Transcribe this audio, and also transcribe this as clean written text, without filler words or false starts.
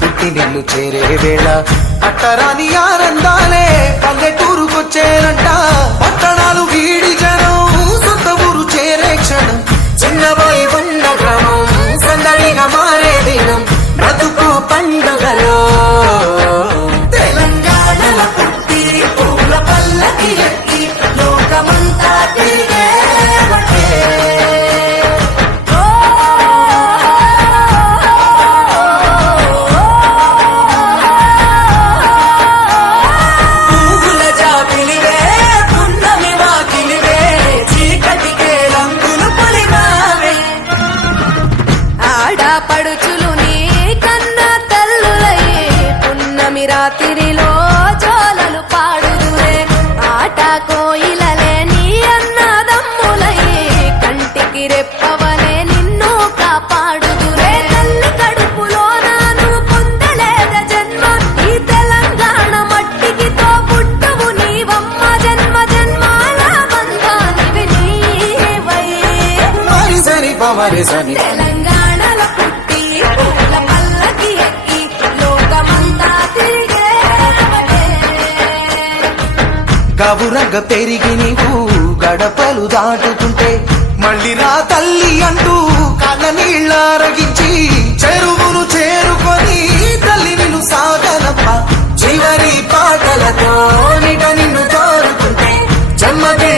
పుట్టినిల్లు చేరే వేళ అట్టరాని ఆనందాలే పల్లెటూరుకొచ్చేనంట. పట్టణాలు వీడి జనం సొంత ఊరు చేరే క్షణం, చిన్నబోయి ఉన్న గ్రామం సందడిగా మారే దినం, బ్రతుకు పండుగలో తెలంగాణల పుట్టి పూల పల్లకి ఎక్కి లోకమంతా తిరిగే పడుచులు నీ కన్నా తల్లులయ్యే పున్నమి రాత్రిలో జోలలు పాడుదురే. ఆట కోయిలలే నీ అన్నదమ్ములయ్యే కంటికి రెప్పవలే నిన్ను కాపాడుదురే. తల్లి కడుపులో నాను పొందలేద జన్మ, ఈ తెలంగాణ మట్టికి తో పుట్టువు నీవమ్మ. జన్మ జన్మాల బంధానివి నీవై సరి పమరి సరి తెలంగాణల పుట్టి పూల పల్లకి ఎక్కి లోకమంతా తిరిగే గవురగ పెరిగి నీవు గడపలు దాటుతుంటే మళ్ళీ రా తల్లి అంటూ కళ్ళ నీళ్ళారగించి చెరువును చేరుకొని తల్లి నిన్ను సాగనప్ప చివరి పాటలతో నిట నిన్ను